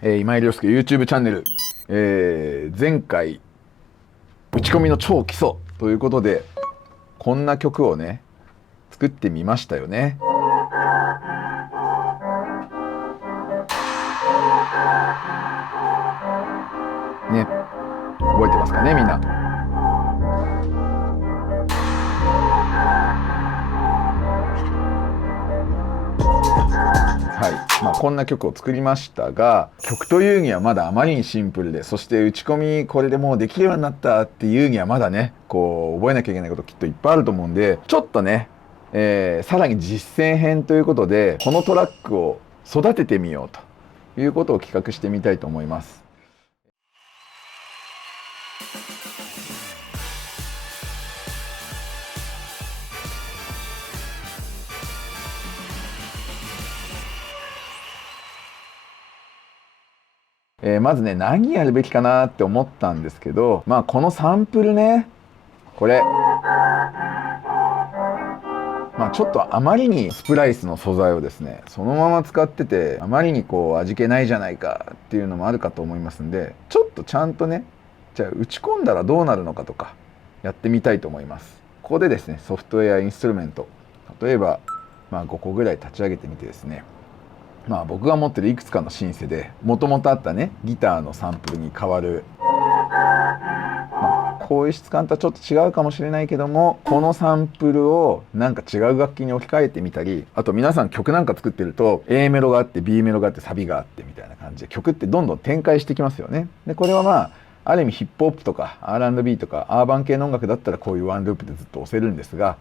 今井亮介 YouTube チャンネル、前回打ち込みの超基礎ということでこんな曲をね作ってみましたよね。ね、覚えてますかねみんな。はい、こんな曲を作りましたが、曲というにはまだあまりにシンプルで、そして打ち込みこれでもうできるようになったっていうにはまだねこう覚えなきゃいけないこときっといっぱいあると思うんで、ちょっとね、さらに実践編ということでこのトラックを育ててみようということを企画してみたいと思います。まずね何やるべきかなって思ったんですけど、このサンプルね、これちょっとあまりにスプライスの素材をですねそのまま使っててあまりにこう味気ないじゃないかっていうのもあるかと思いますんで、ちょっとちゃんとね、じゃあ打ち込んだらどうなるのかとかやってみたいと思います。ここでですねソフトウェアインストゥルメント、例えば5個ぐらい立ち上げてみてですね、僕が持ってるいくつかのシンセでもともとあったねギターのサンプルに変わる、こういう質感とはちょっと違うかもしれないけども、このサンプルをなんか違う楽器に置き換えてみたり、あと皆さん曲なんか作ってると A メロがあって B メロがあってサビがあってみたいな感じで曲ってどんどん展開してきますよね。でこれはある意味ヒップホップとか R&B とかアーバン系の音楽だったらこういうワンループでずっと押せるんですが、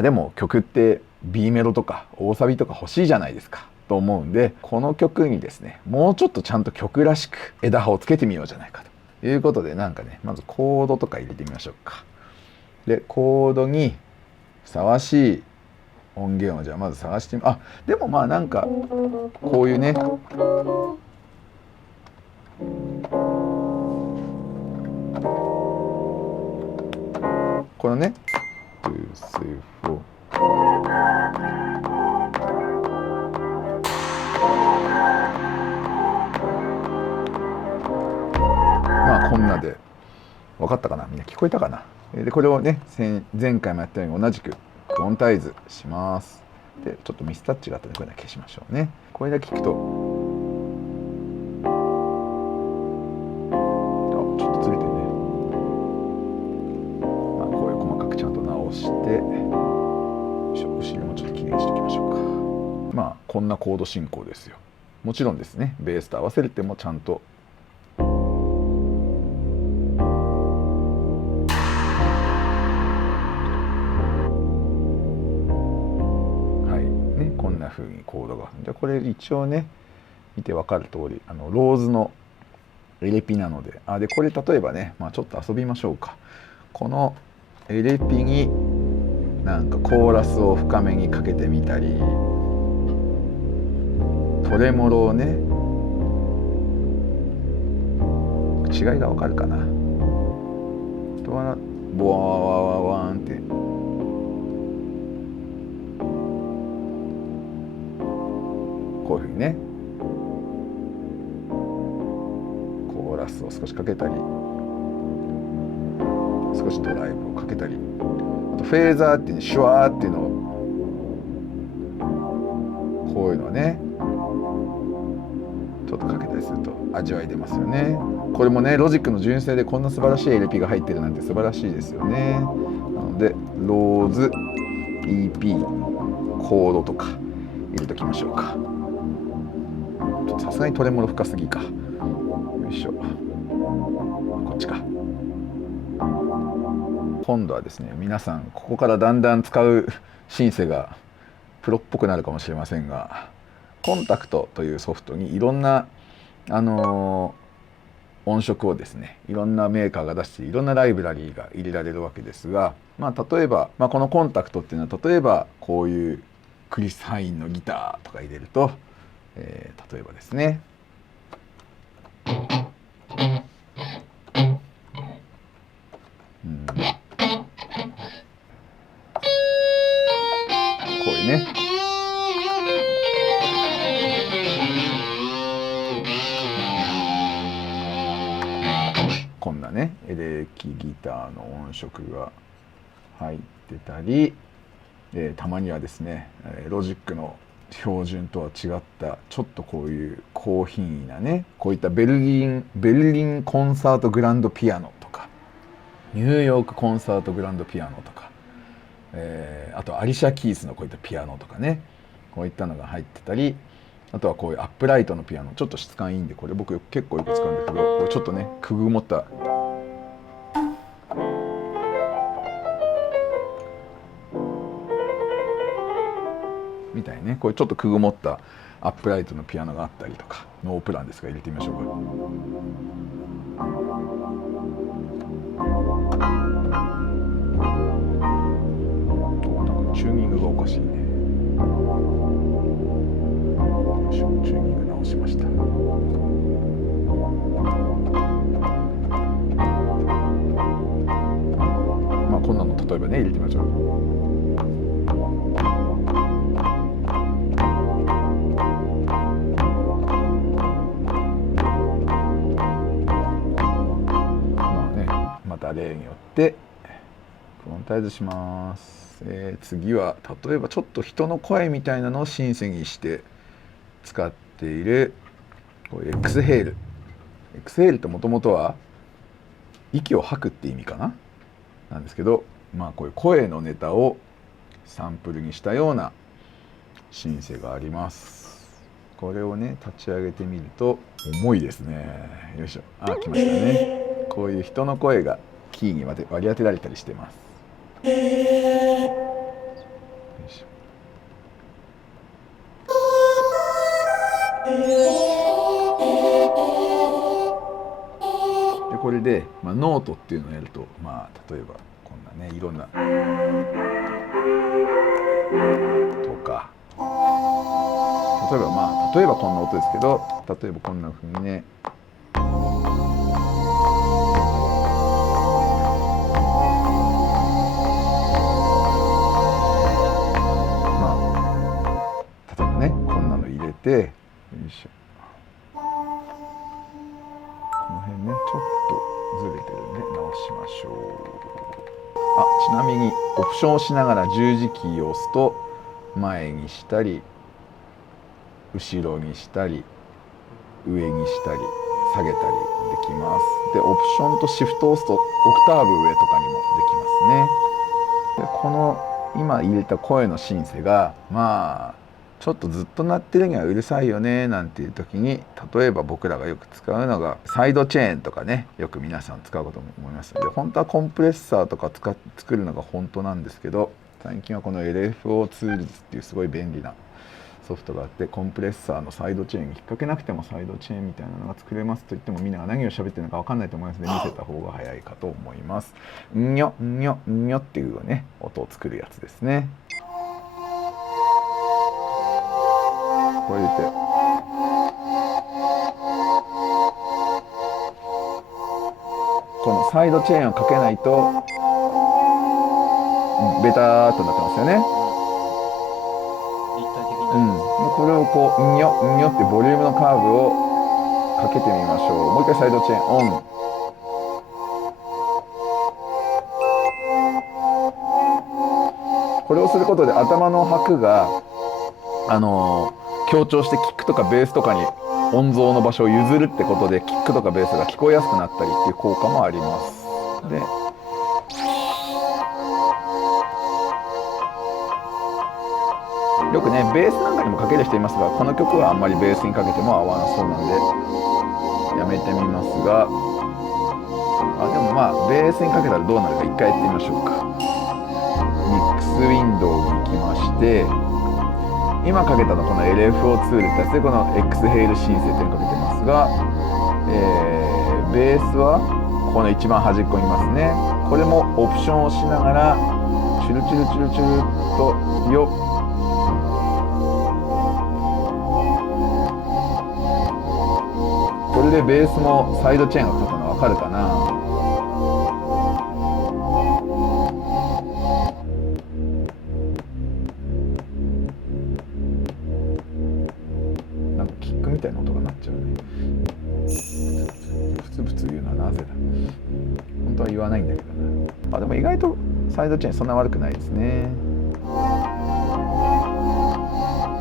でも曲って B メロとか大サビとか欲しいじゃないですかと思うんで、この曲にですねもうちょっとちゃんと曲らしく枝葉をつけてみようじゃないかということで、なんかねまずコードとか入れてみましょうか。でコードにふさわしい音源をじゃあまず探してみ、でもなんかこういうねこのね2、3、4、こんなで分かったかな、みんな聞こえたかな。でこれをね前回もやったように同じくクオンタイズします。でちょっとミスタッチがあったのでこれだけ消しましょうね。これだけ聞くとちょっとずれてるね。こういう細かくちゃんと直して、後ろもちょっときれいにしておきましょうか。こんなコード進行ですよ。もちろんですねベースと合わせるってもちゃんとこんな風にコードが。でこれ一応ね見て分かる通りローズのエレピなので、でこれ例えばね、ちょっと遊びましょうか。このエレピになんかコーラスを深めにかけてみたり、トレモロをね、違いが分かるかな。とはボワワワワンってこういうふうにねコーラスを少しかけたり、少しドライブをかけたり、あとフェーザーっていうシュワーっていうのをこういうのをねちょっとかけたりすると味わい出ますよね。これもねロジックの純正でこんな素晴らしい LP が入ってるなんて素晴らしいですよね。なのでローズ EP コードとか入れときましょうか。ちょっとさすがにトレモロ深すぎか。よいしょ、こっちか。今度はですね皆さんここからだんだん使うシンセがプロっぽくなるかもしれませんが、コンタクトというソフトにいろんな音色をですねいろんなメーカーが出していろんなライブラリーが入れられるわけですが、例えば、このコンタクトっていうのは例えばこういうクリス・ハインのギターとか入れると、例えばですね、こういうねこんなねエレキギターの音色が入ってたり、たまにはですねロジックの標準とは違ったちょっとこういう高品位なねこういったベルリンコンサートグランドピアノとかニューヨークコンサートグランドピアノとか、あとアリシャ・キースのこういったピアノとかねこういったのが入ってたり、あとはこういうアップライトのピアノちょっと質感いいんでこれ僕結構よく使うんだけどこれちょっとねくぐもったみたいねこれちょっとくぐもったアップライトのピアノがあったりとかノープランですが入れてみましょうか。チューニングがおかしいね。チューニング直しました。まあこんなの例えばね入れてみましょう。まあねまた例によってフロンタイズします。次は例えばちょっと人の声みたいなのをシンセにして使っているこういうエクスヘール。エクスヘールってもともとは息を吐くって意味かななんですけど、まあこういう声のネタをサンプルにしたようなシンセがあります。これをね立ち上げてみると重いですね。よいしょ。あ、来ましたね。こういう人の声がキーに割り当てられたりしてます。よいしょ。でこれで、ノートっていうのをやると、例えばこんなねいろんなとか例えばこんな音ですけど例えばこんな風にね例えばねこんなの入れてよいしょこの辺ねちょっとずれてるんで直しましょう。ちなみにオプションを押しながら十字キーを押すと前にしたり後ろにしたり上にしたり下げたりできます。でオプションとシフトを押すとオクターブ上とかにもできますね。でこの今入れた声のシンセがちょっとずっと鳴ってるにはうるさいよねなんていう時に例えば僕らがよく使うのがサイドチェーンとかねよく皆さん使うことも思いますので本当はコンプレッサーとか作るのが本当なんですけど最近はこの LFO ツールズっていうすごい便利なソフトがあってコンプレッサーのサイドチェーンに引っ掛けなくてもサイドチェーンみたいなのが作れますと言ってもみんなが何を喋ってるのか分かんないと思いますので見せた方が早いかと思います。んにょんにょんにょっていうね音を作るやつですね。これ入れてこのサイドチェーンをかけないとベターっとなってますよね。これをこう「んにょんにょ」ってボリュームのカーブをかけてみましょう。もう一回サイドチェーンオン。これをすることで頭の拍が強調してキックとかベースとかに音像の場所を譲るってことでキックとかベースが聞こえやすくなったりっていう効果もあります。でよくねベースなんかにもかける人いますがこの曲はあんまりベースにかけても合わなそうなんでやめてみますがでもベースにかけたらどうなるか一回やってみましょうか。ミックスウィンドウに行きまして今かけたのこの LFO ツールってやつでこの X ヘイルシンセっていうのかけてますが、ベースはこの一番端っこにいますね。これもオプションを押しながらチュルチュルチュルチュルっとよっこれでベースもサイドチェーンがかかったの分かるかな。なんかキックみたいな音が鳴っちゃうね。ブツブツ言うのはなぜだ。言わないんだけどな。でも意外とサイドチェーンそんな悪くないですね。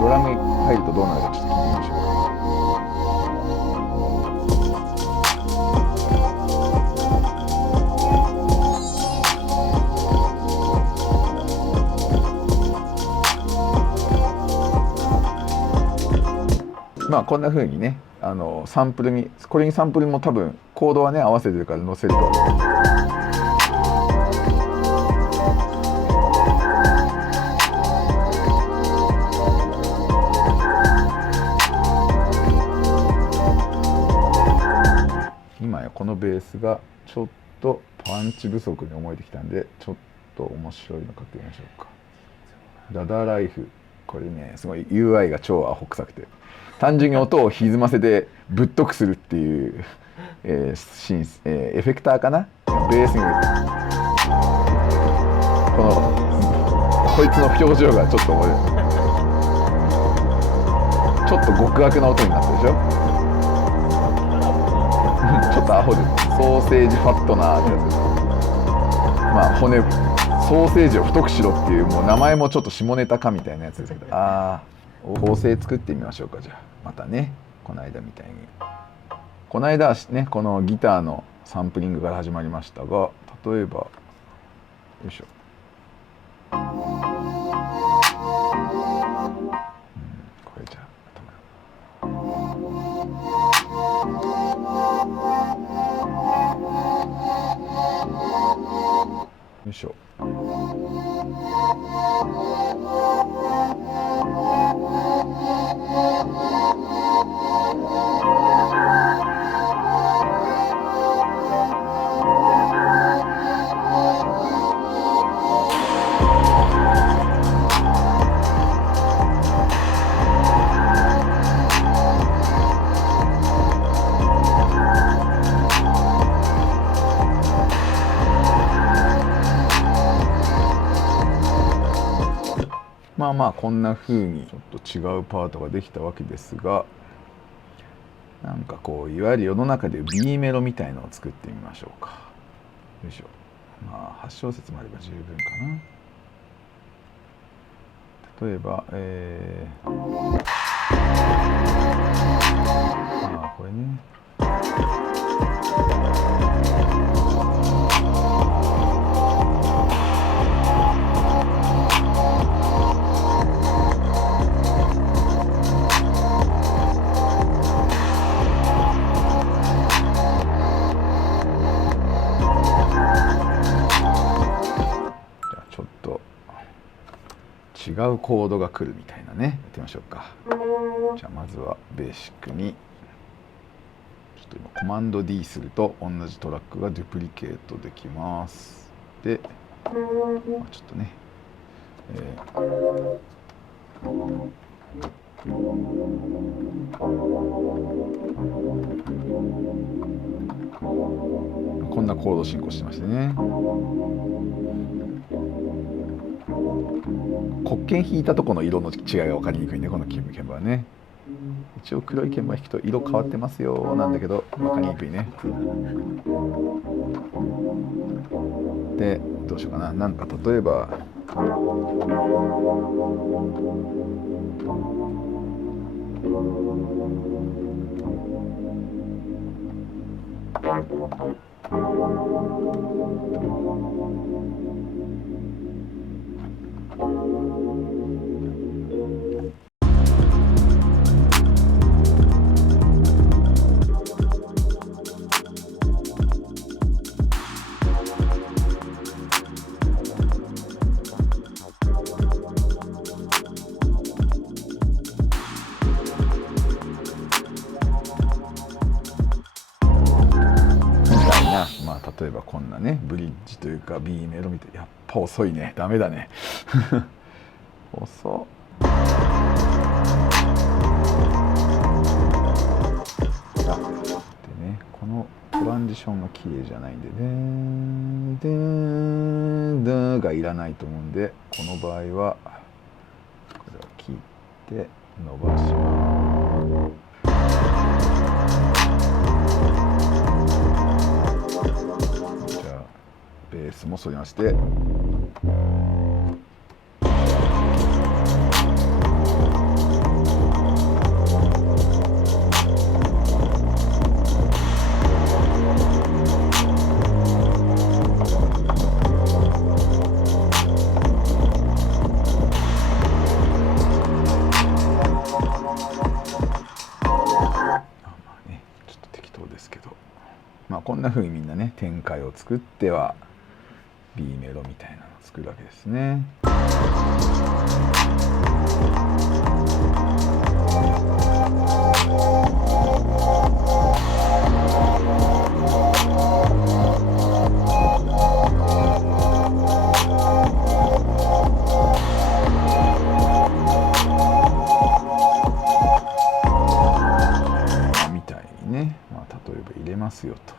ドラム入るとどうなるかちょっと聞いてみましょうか。まあこんな風にね、サンプルにこれにサンプルも多分コードはね合わせてるから載せると。今やこのベースがちょっとパンチ不足に思えてきたんで、ちょっと面白いのかけましょうか。ダダライフ、これねすごい UI が超アホ臭くて、単純に音を歪ませてぶっとくするっていう、エフェクターかな、ベースにこいつの表情がちょっと面白い。ちょっと極悪な音になってるでしょちょっとアホです。ソーセージファットナーってやつです。まあ骨ソーセージを太くしろっていう、もう名前もちょっと下ネタかみたいなやつですけど、構成作ってみましょうか。じゃあまたね、この間みたいに。この間はねこのギターのサンプリングから始まりましたが、例えばよいしょ、これじゃあよいしょ。まあこんな風にちょっと違うパートができたわけですが、なんかこういわゆる世の中でいう B メロみたいのを作ってみましょうか。よいしょ。まあ8小節もあれば十分かな。例えばこれね。違うコードが来るみたいなね、やってみましょうか。じゃあまずはベーシックにちょっと今コマンド D すると同じトラックがデュプリケートできます。で、ちょっとね、こんなコード進行してましてね。黒鍵弾いたとこの色の違いが分かりにくいね、この鍵盤はね。一応黒い鍵盤弾くと色変わってますよなんだけど分かりにくいね。でどうしようかな、なんか例えば例えばこんなねブリッジというか B メロみたいな、やっぱ遅いね、ダメだね遅っ。でね、このトランジションが綺麗じゃないんでね、でーがいらないと思うんで、この場合はこれを切って伸ばします。も反りまして、こんな風にみんなね展開を作っては B メロみたいなのを作るわけですね。みたいにね、例えば入れますよと。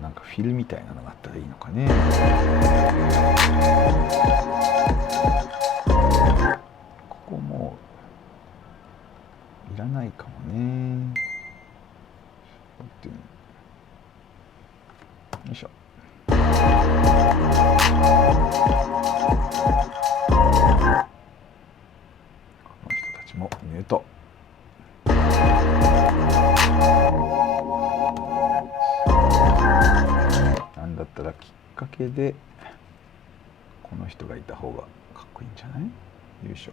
なんかフィルみたいなのがあったらいいのかね。ここもいらないかもね。よいしょ。この人たちもミュート。なんだったらきっかけでこの人がいた方がかっこいいんじゃない？よいしょ。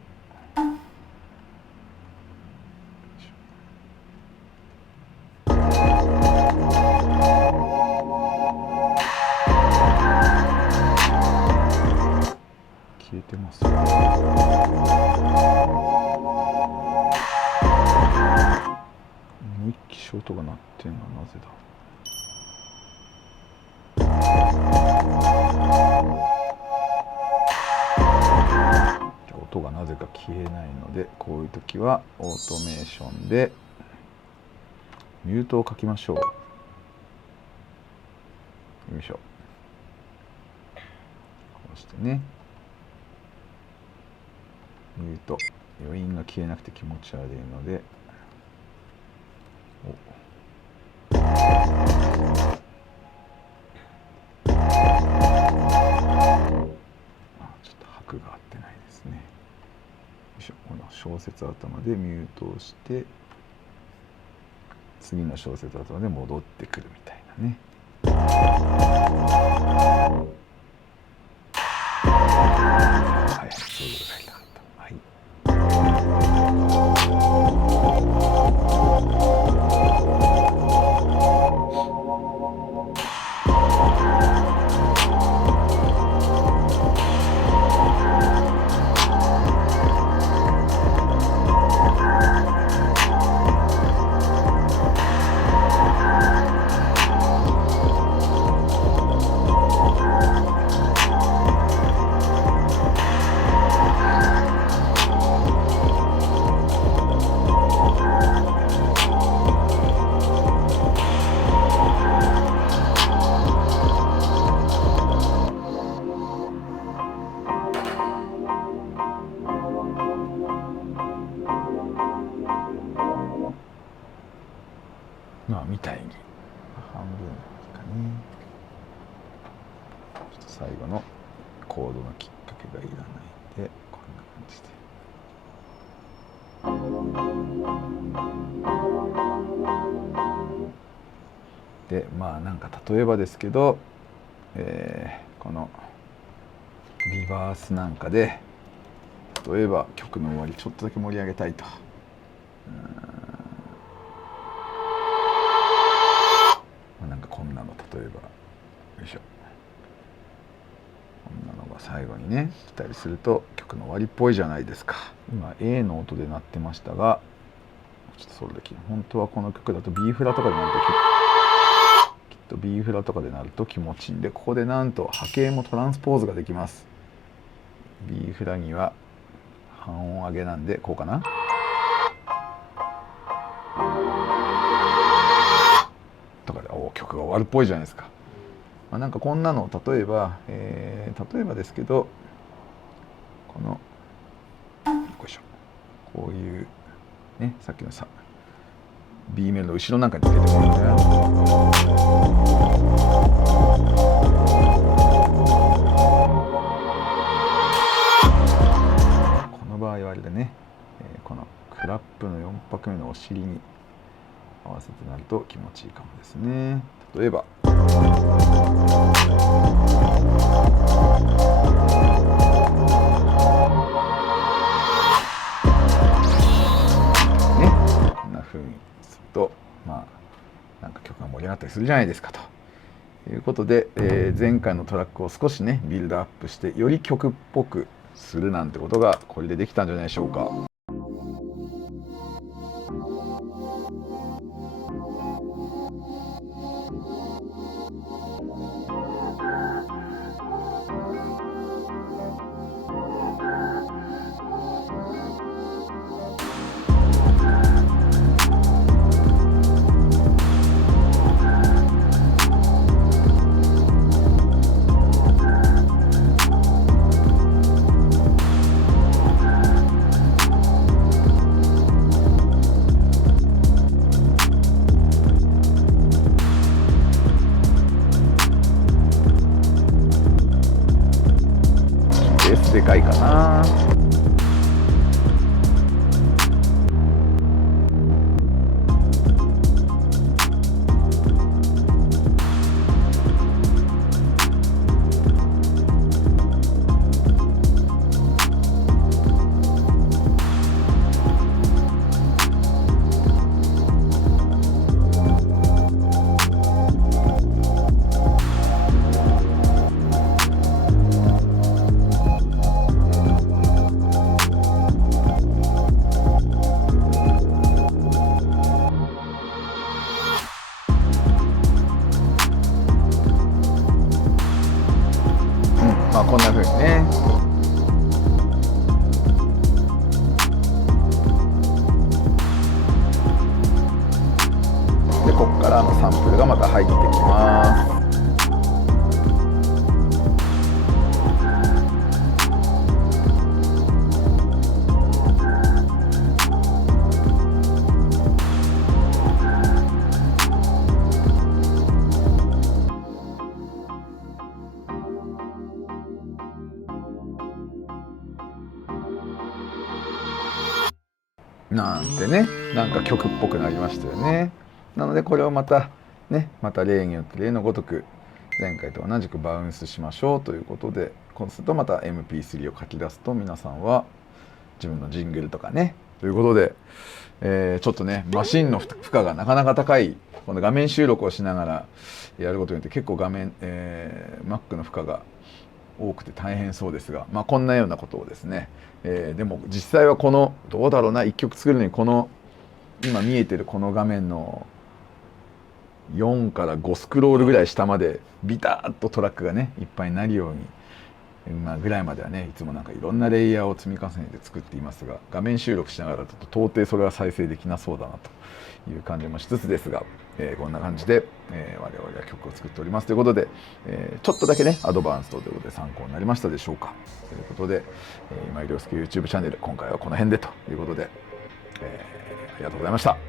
消えてますよ。思いっきり音が鳴ってんのはなぜだ。じゃあ音がなぜか消えないので、こういう時はオートメーションでミュートを書きましょう。よいしょ。こうしてね。ミュート、余韻が消えなくて気持ち悪いので、ちょっと拍が合ってないですね。よいしょ。この小節頭でミュートをして、次の小節頭で戻ってくるみたいなね。はい、そういうことがやりたかった。はい。みたいに半分かね。ちょっと最後のコードのきっかけがいらないんで、こんな感じで。で、なんか例えばですけど、このリバースなんかで、例えば曲の終わりちょっとだけ盛り上げたいと。なんかこんなの例えば、よいしょ。こんなのが最後にね来たりすると曲の終わりっぽいじゃないですか。今 A の音で鳴ってましたが、ちょっとそれだけ本当はこの曲だと B フラとかで鳴るときっと B フラとかで鳴ると気持ちいいんで、ここでなんと波形もトランスポーズができます。 B フラには半音上げなんでこうかな。曲が終わるっぽいじゃないですか。なんかこんなの例えばですけど、このよいしょ、こういうね、さっきのさ B メロの後ろなんかにつけてもらうね。この場合はあれでね、このクラップの4拍目のお尻に合わせてなると気持ちいいかもですね。例えばね、こんな風にするとなんか曲が盛り上がったりするじゃないですかということで、前回のトラックを少しねビルドアップしてより曲っぽくするなんてことがこれでできたんじゃないでしょうか。ベースでかいかな。こんな風にね。でここからサンプルがまた入ってきます。なんてね、なんか曲っぽくなりましたよね。なのでこれをまた例によって例のごとく前回と同じくバウンスしましょうということで、こうするとまた MP3 を書き出すと皆さんは自分のジングルとかねということで、ちょっとねマシンの負荷がなかなか高いこの画面収録をしながらやることによって結構画面、Mac の負荷が多くて大変そうですが、こんなようなことをですね、でも実際はこのどうだろうな、1曲作るのにこの今見えてるこの画面の4から5スクロールぐらい下までビターッとトラックがねいっぱいになるように、ぐらいまではねいつもなんかいろんなレイヤーを積み重ねて作っていますが、画面収録しながらだと到底それは再生できなそうだなという感じもしつつですが、こんな感じで、我々は曲を作っておりますということで、ちょっとだけねアドバンストということで参考になりましたでしょうかということで、今井亮介 YouTube チャンネル今回はこの辺でということで、ありがとうございました。